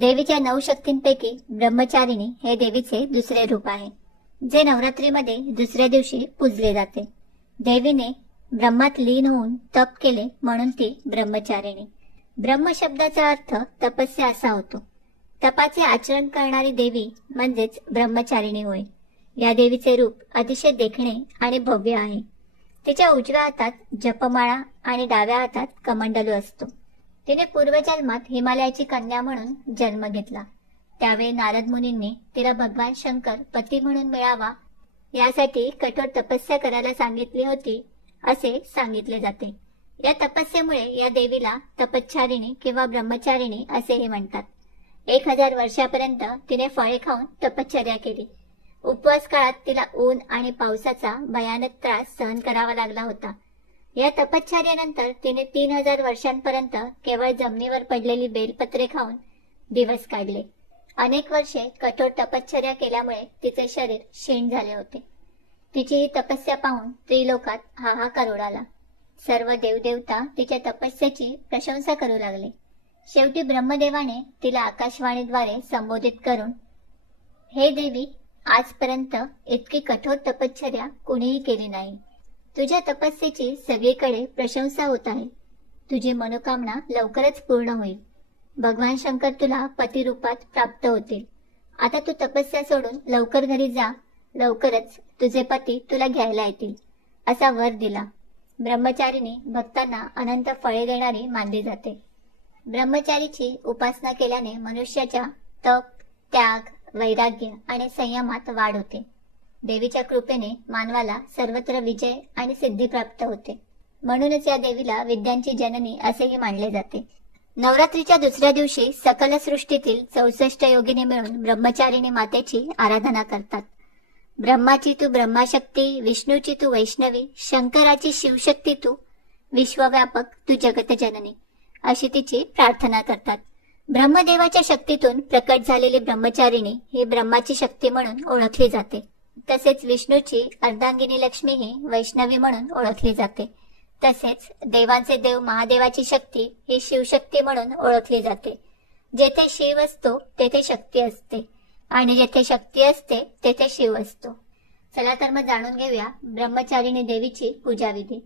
देवीच्या 9 शक्तींपैकी ब्रह्मचारिणी हे देवीचे दुसरे रूप आहे, जे नवरात्रीमध्ये दुसऱ्या दिवशी पूजले जाते. देवीने ब्रह्मात लीन होऊन तप केले म्हणून ती ब्रह्मचारिणी. ब्रह्म शब्दाचा अर्थ तपस्या असा होतो. तपाचे आचरण करणारी देवी म्हणजेच ब्रह्मचारिणी होय. या देवीचे रूप अतिशय देखणे आणि भव्य आहे. तिच्या उजव्या हातात जपमाळा आणि डाव्या हातात कमंडलू असतो. तिने पूर्वजन्मात हिमालयाची कन्या म्हणून जन्म घेतला. त्यावेळी नारद मुनींनी तिला भगवान शंकर पती म्हणून मिळावा यासाठी कठोर तपस्या करायला सांगितली होती असे सांगितले जाते. या तपस्येमुळे या देवीला तपश्चारिणी किंवा ब्रह्मचारिणी असेही म्हणतात. 1000 वर्षापर्यंत तिने फळे खाऊन तपश्चर्या केली. उपवास काळात तिला ऊन आणि पावसाचा भयानक त्रास सहन करावा लागला होता. या तपश्चर्येनंतर तिने 3000 वर्षांपर्यंत केवळ जमिनीवर पडलेली बेलपत्रे खाऊन दिवस काढले. अनेक वर्षे कठोर तपश्चर्या केल्यामुळे तिचे शरीर क्षीण झाले होते. तिची ही तपस्या पाहून त्रिलोकात हाहाकार उडाला. सर्व देवदेवता तिच्या तपस्येची प्रशंसा करू लागले. शेवटी ब्रह्मदेवाने तिला आकाशवाणीद्वारे संबोधित करून, हे देवी, आजपर्यंत इतकी कठोर तपश्चर्या कुणीही केली नाही. तुझ्या तपस्येची सगळीकडे प्रशंसा होत आहे. तुझी मनोकामना लवकरच पूर्ण होईल. भगवान शंकर तुला पती रूपात प्राप्त होतील. आता तू तपस्या सोडून लवकर घरी जा. लवकरच तुझे पती तुला घ्यायला येतील असा वर दिला. ब्रह्मचारिणी भक्तांना अनंत फळे देणारी मानली जाते. ब्रह्मचारीची उपासना केल्याने मनुष्याच्या तप, त्याग, वैराग्य आणि संयमात वाढ होते. देवीच्या कृपेने मानवाला सर्वत्र विजय आणि सिद्धी प्राप्त होते. म्हणूनच या देवीला विद्यांची जननी असेही मानले जाते. नवरात्रीच्या दुसऱ्या दिवशी सकल सृष्टीतील 64 योगिनी मिळून ब्रह्मचारिणी मातेची आराधना करतात. ब्रह्माची तू ब्रह्माशक्ती, विष्णूची तू वैष्णवी, शंकराची शिवशक्ती तू, विश्वव्यापक तू जगत जननी अशी तिची प्रार्थना करतात. ब्रह्मदेवाच्या शक्तीतून प्रकट झालेली ब्रह्मचारिणी ही ब्रह्माची शक्ती म्हणून ओळखली जाते. तसेच विष्णूची अर्धांगिनी लक्ष्मी ही वैष्णवी म्हणून ओळखली जाते. तसेच देवांचे देव महादेवाची शक्ती ही शिवशक्ती म्हणून ओळखली जाते. जेथे शिव असतो तेथे शक्ती असते आणि जेथे शक्ती असते तेथे शिव असतो. चला तर मग जाणून घेऊया ब्रह्मचारिणी देवीची पूजाविधी.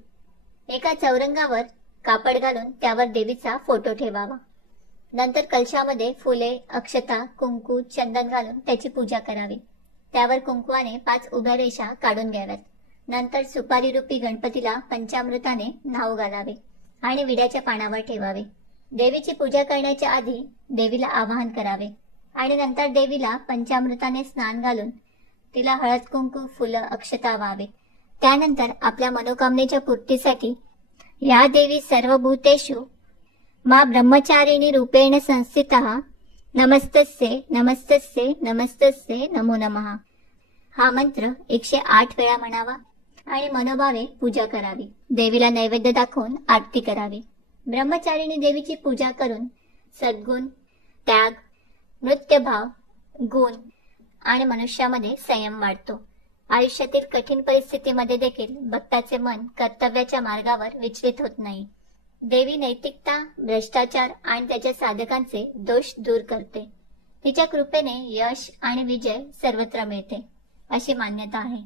एका चौरंगावर कापड घालून त्यावर देवीचा फोटो ठेवावा. नंतर कलशामध्ये फुले, अक्षता, कुंकू, चंदन घालून त्याची पूजा करावी. त्यावर कुंकवाने 5 उभ्या रेषा काढून घ्याव्यात. नंतर सुपारी रूपी गणपतीला पंचामृताने न्हाऊ घालावे आणि विड्याच्या पानावर ठेवावे. देवीची पूजा करण्याच्या आधी देवीला आवाहन करावे आणि नंतर देवीला पंचामृताने स्नान घालून तिला हळद, कुंकू, फुलं, अक्षता व्हावे. त्यानंतर आपल्या मनोकामनेच्या पूर्तीसाठी या देवी सर्वभूतेषु मा ब्रह्मचारिणी रूपेण संस्थितः नमस्तस्ये नमस्तस्ये नमस्तस्ये नमो नमः हा मंत्र 108 वेळा म्हणावा आणि मनोभावे पूजा करावी. देवीला नैवेद्य दाखवून आरती करावी. ब्रह्मचारिणी देवीची पूजा करून सद्गुण, त्याग, नृत्यभाव, गुण आणि मनुष्यामध्ये संयम वाढतो. आयुष्यातील कठीण परिस्थितीमध्ये देखील भक्ताचे मन कर्तव्याच्या मार्गावर विचलित होत नाही. देवी नैतिकता, भ्रष्टाचार आणि त्याच्या साधकांचे दोष दूर करते. तिच्या कृपेने यश आणि विजय सर्वत्र मिळते अशी मान्यता आहे.